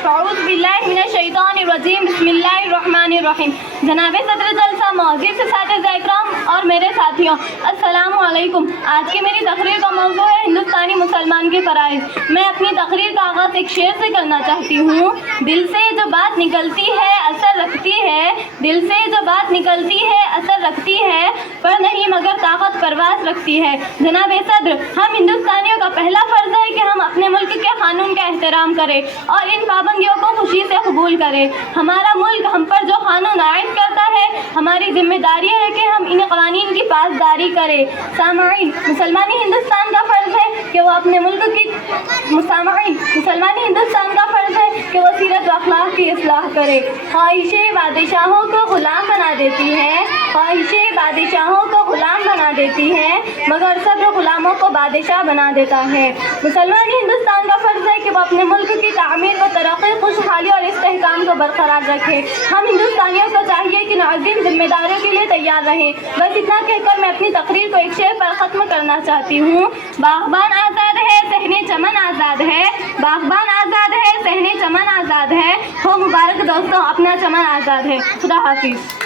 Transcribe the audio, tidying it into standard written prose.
अऊज़ु बिल्लाहि मिनश शैतानिर रजीम, बिस्मिल्लाहिर रहमानिर रहीम। जनाब सदर जलसा, मौजूद असातिज़ा इकराम और मेरे साथियों, अस्सलामु अलैकुम। आज की मेरी तकरीर का मौजू है हिंदुस्तानी मुसलमान के फ़राइज़। मैं अपनी तकरीर का आगाज़ एक शेर से करना चाहती हूँ। दिल से जो बात निकलती है असर रखती है, दिल से जो बात निकलती है असर रखती है, पर नहीं मगर ताकत परवास रखती है। जनाब सदर, हम हिंदुस्तानियों का पहला फ़र्ज़ है कि हम अपने मुल्क के कानून का एहतराम करें और इन पाबंदियों को खुशी से कबूल करें। हमारा मुल्क हम पर जो कानून आयद करता है, हमारी जिम्मेदारी है कि हम इन कानून की पासदारी करें। सामाईन, मुसलमानी हिंदुस्तान का फ़र्ज़ है कि वो अपने मुल्क की मुसलमानी हिंदुस्तान का फ़र्ज़ है कि वो सीरत व अखलाक की इस्लाह करे। ख्वाहिशें बादशाहों को ग़ुलाम बना देती हैं, ख्वाहिशें बादशाहों को ग़ुलाम बना देती हैं, मगर सब्र ग़ुलामों को बादशाह बना देता है। मुसलमानी हिंदुस्तान का फ़र्ज़ है कि वो अपने मुल्क की तामीर व तरक्की, खुशहाली और इस्तेहकाम को बरकरार रखे। हम हिंदुस्तानियों को चाहिए कि नाज़िम जिम्मेदारियों के लिए तैयार रहें। बस इतना कहकर मैं अपनी तकरीर को एक शेर पर ख़त्म करना चाहती हूँ। बाग़बान आज़ाद है, सहने चमन आज़ाद है, बाग़बान आज़ाद है, सहने चमन आज़ाद है। हो मुबारक दोस्तों, अपना चमन आज़ाद है। खुदा हाफिज़।